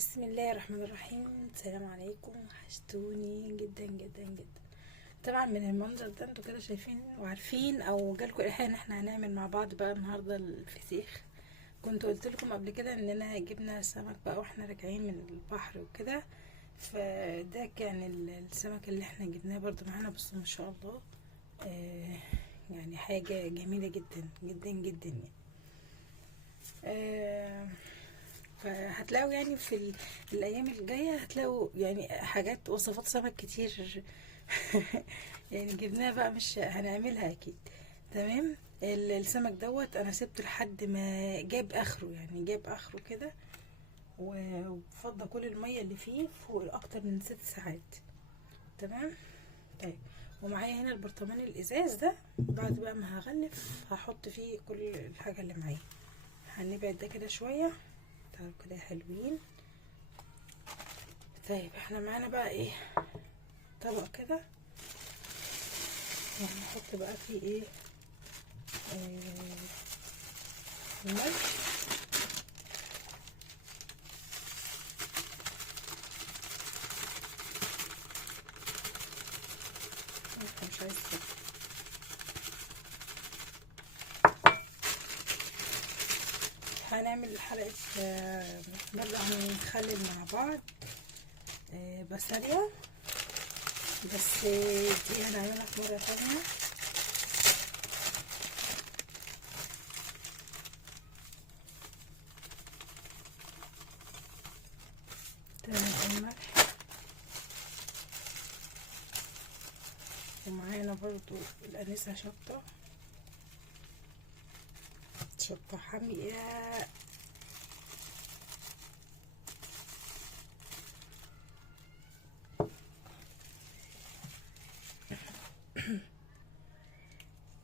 بسم الله الرحمن الرحيم. السلام عليكم، وحشتوني جدا جدا جدا. طبعا من المنظر ده انتوا كده شايفين وعارفين او جالكوا ايحاء ان احنا هنعمل مع بعض بقى النهارده الفسيخ. كنت قلت لكم قبل كده اننا جبنا سمك بقى واحنا راجعين من البحر وكده، فده كان السمك اللي احنا جبناه برضو معانا. بس ما شاء الله يعني حاجة جميلة جدا جدا جدا يعني. آه فهتلاقوا يعني في الايام الجايه هتلاقوا يعني حاجات وصفات سمك كتير. يعني جبناها بقى، مش هنعملها اكيد. تمام. السمك دوت انا سبته لحد ما جاب اخره، يعني جاب اخره كده، وفضى كل الميه اللي فيه فوق اكتر من 6 ساعات. تمام. طيب، ومعايا هنا البرطمان الازاز ده. بعد بقى ما هغلف هحط فيه كل الحاجه اللي معايا. هنبعد ده كده شويه. تعالوا كده حلوين. طيب احنا معانا بقى ايه؟ طبق كده، وهنحط بقى فيه ايه؟ ملح. مش عايز كده. هنعمل حلقة برضه هنخلل مع بعض بسلة، بس دي هنعملها في مرة تانية. تمام. الملح، ومعانا برضو الأنسة شطة حامية.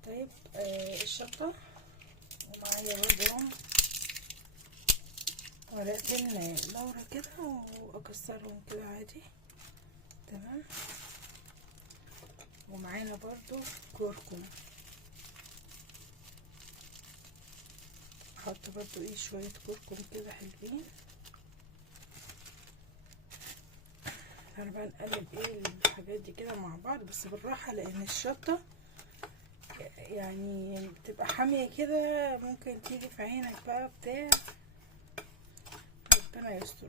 طيب الشطة، ومعايا برضو ورقتين لورا كده واكسرهم كده عادي. تمام. ومعانا برضو كركم. احط برضو ايه شوية كركم كده حلوين. هنبقى نقلب ايه الحاجات دي كده مع بعض، بس بالراحة لان الشطة يعني بتبقى حامية كده، ممكن تيجي في عينك بقى بتاع. ربنا يستر.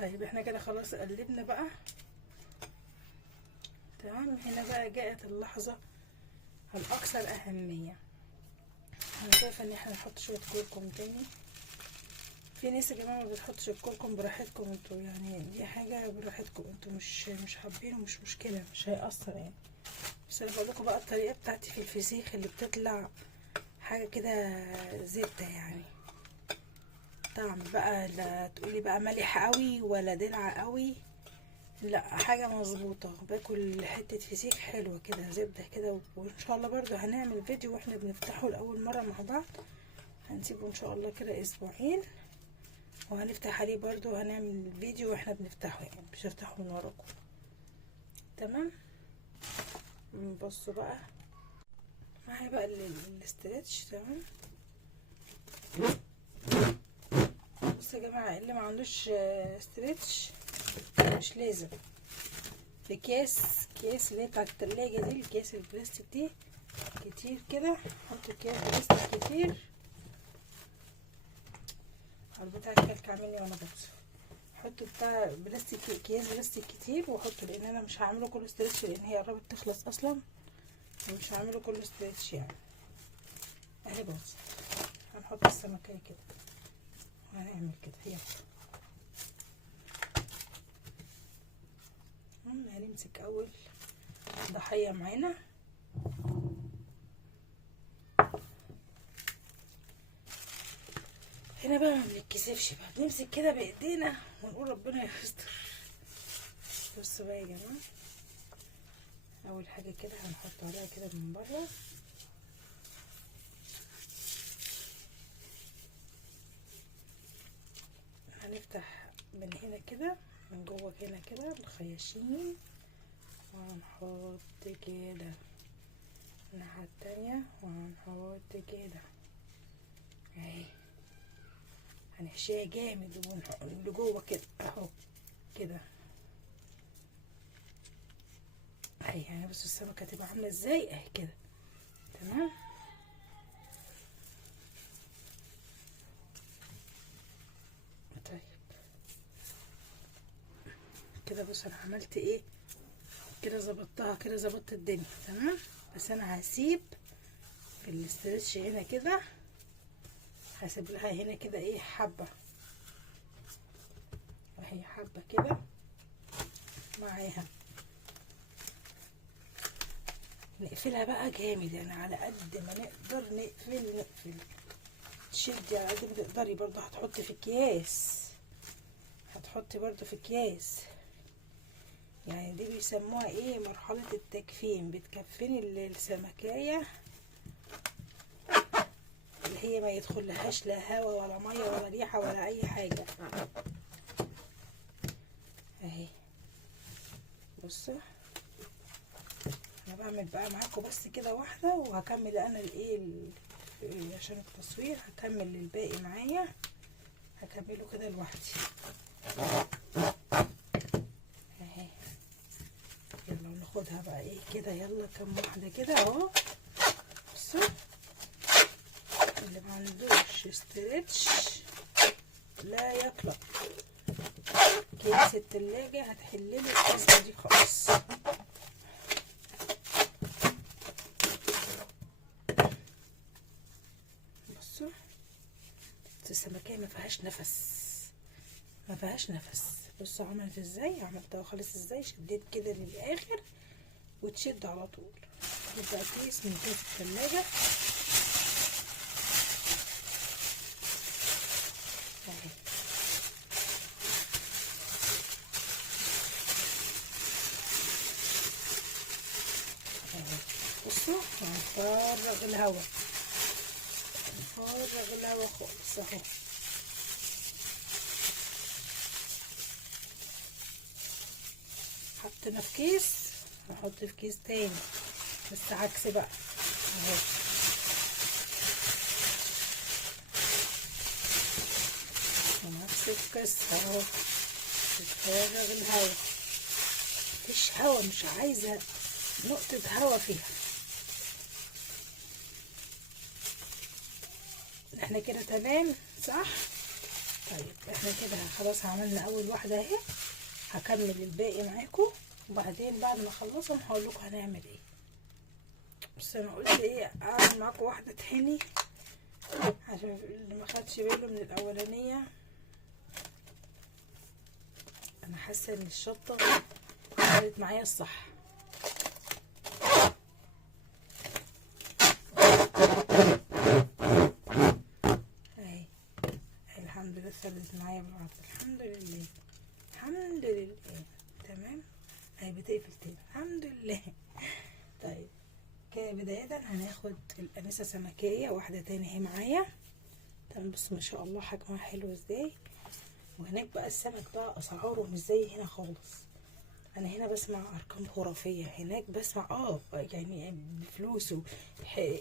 طيب احنا كده خلاص قلبنا بقى. تمام. هنا بقى جاءت اللحظة الأكثر أهمية. أنا شايفة إن احنا نحط شوية كركم تاني. في ناس يا جماعة ما بتحطش الكركم، براحتكم انتوا، يعني دي حاجة براحتكم انتوا، مش حابينه، مش مشكلة، مش هيأثر يعني. بس أنا بقولكوا بقى الطريقة بتاعتي في الفسيخ اللي بتطلع حاجة كده زبدة يعني. طعم بقى، لا تقولي بقى مالح قوي ولا دلع قوي، لا، حاجة مظبوطة. باكل حتة فسيخ حلوة كده، زبدة كده. وان شاء الله برضو هنعمل فيديو واحنا بنفتحه لأول مرة مع بعض. هنسيبه ان شاء الله كده اسبوعين، وهنفتح عليه برضو. هنعمل فيديو واحنا بنفتحه، يعني مش هفتحه من وراكم. تمام. بصوا بقى معايا بقى الاسترتش. تمام. بصوا يا جماعة، اللي ما عندوش استرتش مش لازم. في كيس اللي هي بتاعت التلاجة دي، الكيس البلاستيك دي كتير كده. حطوا كيس بلاستيك كتير على بتاع الكلك. عاملني وانا بكسر. حطوا بتاع بلاستيك، اكياس بلاستيك كتير، وحطوا، لان انا مش هعمله كله ستريتش، لان هي قربت تخلص اصلا، ومش هعمله كله ستريتش يعني. اهي بص، هنحط السمكة كده وهنعمل كده. يلا هنمسك اول ضحية معانا. هنا بقى ما بنتكسفش بقى، بنمسك كده بايدينا ونقول ربنا يستر. بصوا بقى يا جماعه، اول حاجه كده هنحط عليها كده من بره. من هنا كده من جوه هنا كده بالخياشيم، وهنحط كده الناحية التانية وهنحط كده اهي، هنحشيها جامد ونحط لجوه كده اهو كده اهي. يعني بصوا السمكة هتبقى عاملة ازاي اهي كده تمام. طيب كده بص انا عملت ايه كده، ظبطتها كده، ظبطت الدنيا تمام. بس انا هسيب في الاسترتش هنا كده، هسيب لها هنا كده ايه حبه اهي، حبه كده معاها. نقفلها بقى جامد يعني على قد ما نقدر، نقفل تشدي على قد ما تقدري. برضو هتحطي في اكياس، هتحطي برضو في اكياس، يعني دي بيسموها ايه مرحلة التكفين. بتكفني السمكية اللي هي ما يدخلهاش لا هوا ولا مية ولا ريحة ولا اي حاجة اهي. بصوا انا بعمل بقى معاكم بس كده واحدة، وهكمل انا الايه عشان التصوير، هكمل الباقي معايا، هكمله كده لوحدي اهي. يلا ناخدها بقى ايه كده، يلا كم واحدة كده اهو. بصوا اللي ما عندوش استرتش لا يقلق، كيس التلاجة هتحلله القصة دي خالص. بصوا السمكية ما فيهاش نفس، ما فيهاش نفس. بصوا عملت ازاي، عملتها خالص ازاي، شديت كده للاخر وتشد على طول. يبقى كيس من كيس التلاجة اهي. بصوا هنفرغ الهواء، نفرغ الهواء خالص اهو. حطينا في كيس، هحط في كيس تاني بس عكس بقى اهو. ونفس القصة اهو، بتفرغ الهواء. مفيش هواء، مش عايزة نقطة هواء فيها. احنا كده تمام صح؟ طيب احنا كده خلاص عملنا اول واحدة اهي، هكمل الباقي معاكم وبعدين بعد ما اخلصهم هقول لكم هنعمل ايه. بس انا قلت ايه اعمل معاكم واحدة تاني عشان اللي ما خدش باله من الاولانية. انا حاسة ان الشطة عملت معايا الصح اهي. الحمد لله ثبتت معايا بالعرض، الحمد لله الحمد لله تمام. اهي بتقفل تاني الحمد لله. طيب كده بداية هناخد الأنسة سمكية واحدة تاني اهي معايا تمام. بص ما شاء الله حجمها حلو ازاي. وهناك بقى السمك بقى اسعاره مش زي هنا خالص. انا هنا بسمع ارقام خرافية، هناك بسمع يعني بفلوسه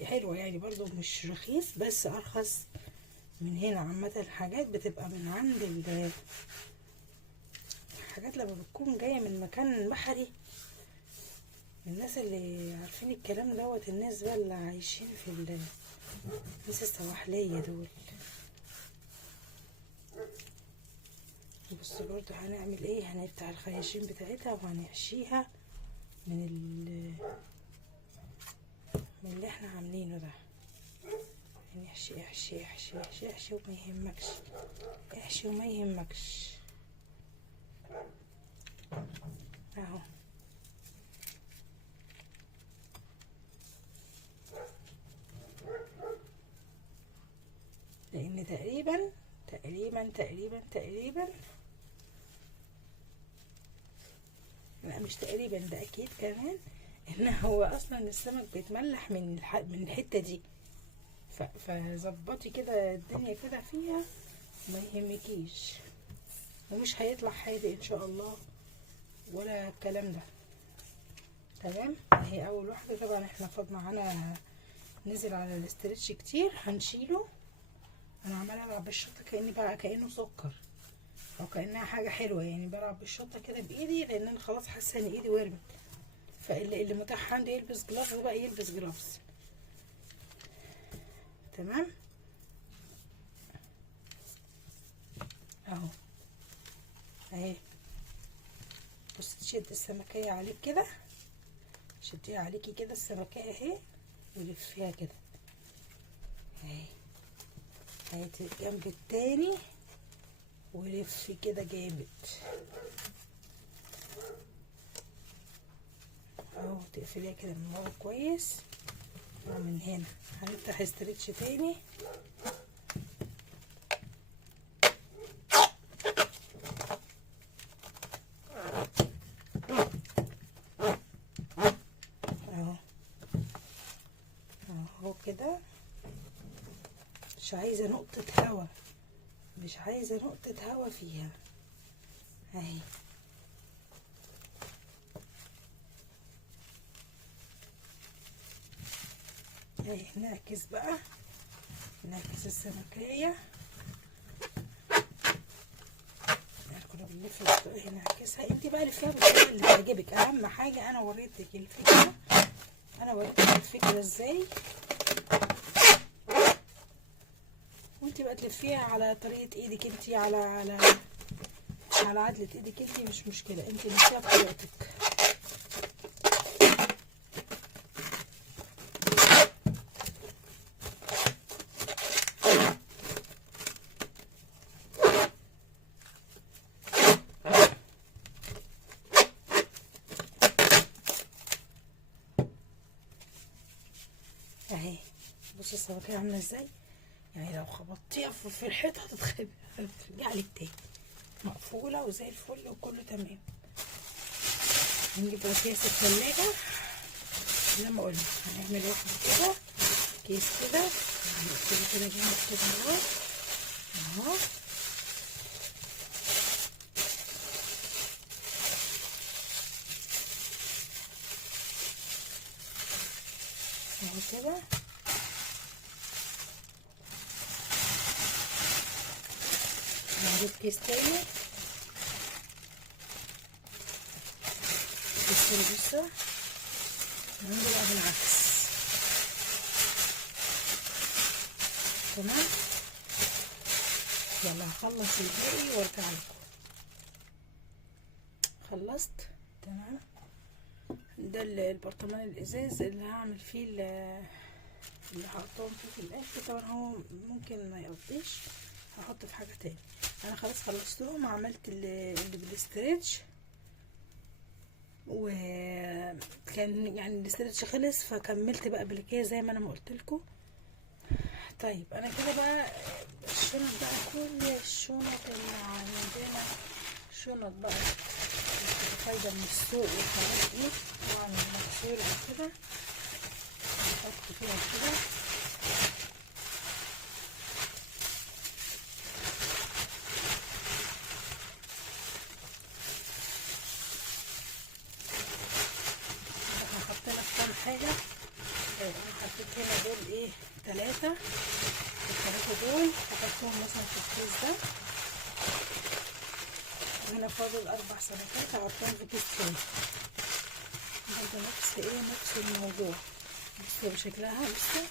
حلوة يعني، برضو مش رخيص بس ارخص من هنا. عامة الحاجات بتبقى من عند الحاجات لما بتكون جاية من مكان بحري، الناس اللي عارفين الكلام دوت، الناس بقى اللي عايشين في الناس السواحلية دول. بص برضو هنعمل ايه، هنفتح الخياشيم بتاعتها وهنحشيها من اللي احنا عاملينه ده. هنحشي احشي احشي احشي احشي وما يهمكش، احشي وما يهمكش اهو. لان تقريبا لا مش تقريبا، ده اكيد كمان ان هو اصلا السمك بيتملح من الحته دي. فظبطي كده الدنيا كده فيها ما يهمكيش ومش هيطلع حادق ان شاء الله ولا الكلام ده. تمام. اهي اول واحده. طبعا احنا فاض معانا نزل على الاسترتش كتير، هنشيله. انا عماله العب بالشطه كاني بقى كانه سكر او كانها حاجه حلوه، يعني بلعب بالشطه كده بايدي لان انا خلاص حاسه ان ايدي ورمت. فاللي متاح عنده يلبس جلافز بقى يلبس جلافز. تمام اهو. اهي بصي تشد السمكيه عليك كده، شديها عليكي كده السمكيه اهي ولفيها كده اهي. اهي الجنب التاني ولفي كده جامد اهو. تقفليها كده من ورا كويس ومن هنا. هنفتح استرتش تاني اهو اهو كده. مش عايزه نقطه هوا، مش عايزه نقطه هوا فيها اهي. اهي نعكس بقى، نعكس السمكيه. كنا بنلف اهي نعكسها. انت بقى لفيها بالطريقه اللي تعجبك. اهم حاجه انا وريتك الفكره، انا وريتك الفكره ازاي، وانت بقى تلفيها على طريقه ايدك انت، على عدله ايدك انت، مش مشكله. انت لفيها بطريقتك. اهي بصي السمكيه عامله ازاي، يعني لو خبطتيها في الحيط هترجع لك تاني مقفوله وزي الفل وكله تمام. هنجيب بقى كيس الثلاجه زي ما قلنا. هنعمل واحده كده كيس كده، هنقفله كده جامد كده اهو. اهو كده. هنجيب كيس تاني، كيس تاني. بصوا هنعمل بقى بالعكس. تمام. يلا هخلص الباقي وارجع لكم. خلصت. تمام. ده البرطمان الازاز اللي هعمل فيه اللي هحطهم فيه في الاخر. طبعا هو ممكن ما يقضيش، هحط في حاجه تاني. انا خلاص خلصتهم، عملت اللي بالاسترتش، وكان يعني الاسترتش خلص فكملت بقى بالكيس زي ما انا ما قلت لكم. طيب انا كده بقى الشنط بقى، كل الشنط اللي عندنا شنط بقى فايدة من السوق والحاجات دي، طبعا مغسولة كده نحط فيها كده. احنا حطينا في كام حاجة. انا حطيت هنا دول ايه، التلاتة دول هحطهم مثلا في الكيس ده. هنا فاضل 4 سمكات هحطهم في كيس تاني برضه نفس الموضوع. بصوا بشكلها، بصوا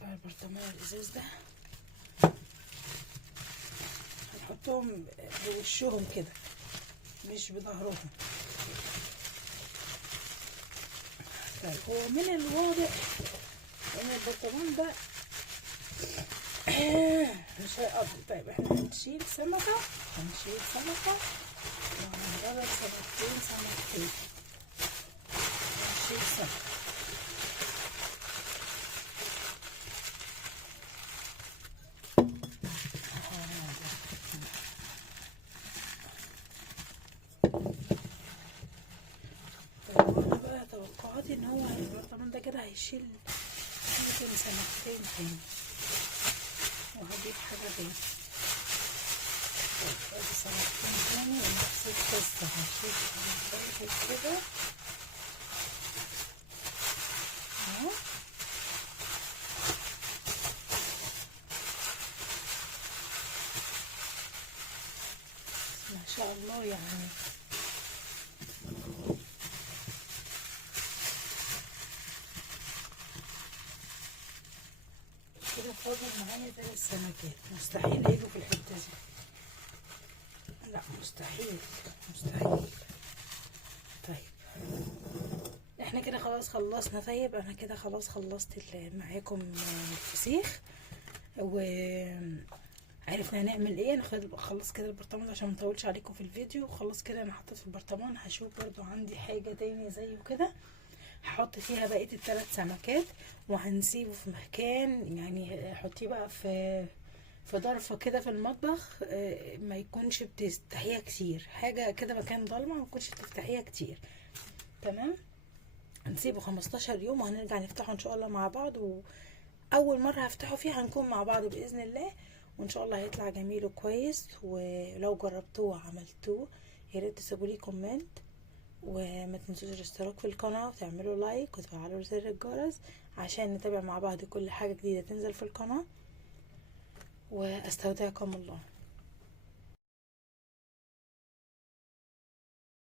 بقى البرطمان الازاز ده هنحطهم بوشهم كده مش بظهرهم. طيب هو من الواضح ان البرطمان ده مش هيقضي. طيب احنا هنشيل سمكة وهنجرب سمكتين. نشيل سمكة. طيب انا بقى توقعاتي ان هو البرطمان ده كده هيشيل ممكن سمكتين تاني. وهضيف حاجة تاني. ادي سمكتين تاني ونفس القصة، هشيل كده اهو. ما شاء الله يعني كده فاضل معايا 3 سمكات، مستحيل يجوا في الحتة دي، لا مستحيل مستحيل. طيب احنا كده خلاص خلصنا. طيب انا كده خلاص خلصت معاكم الفسيخ وعرفنا هنعمل ايه. انا خلص كده البرطمان عشان ما اطولش عليكم في الفيديو. خلاص كده انا حطيت في البرطمان. هشوف برضو عندي حاجة تاني زيه كده هحط فيها بقية ال3 سمكات، وهنسيبه في مكان يعني حطيه بقى في ضرفة كده في المطبخ، ما يكونش بتفتحيها كتير، حاجة كده مكان ضلمة ما يكونش بتفتحيها كتير. تمام. هنسيبه 15 يوم وهنرجع نفتحه ان شاء الله مع بعض، واول مرة هفتحه فيها هنكون مع بعض بإذن الله، وان شاء الله هيطلع جميل وكويس. ولو جربتوه وعملتوه يا ريت تسيبوا لي كومنت، وما تنسوش الاشتراك في القناة وتعملوا لايك وتفعلوا زر الجرس عشان نتابع مع بعض كل حاجة جديدة تنزل في القناة. واستودعكم الله.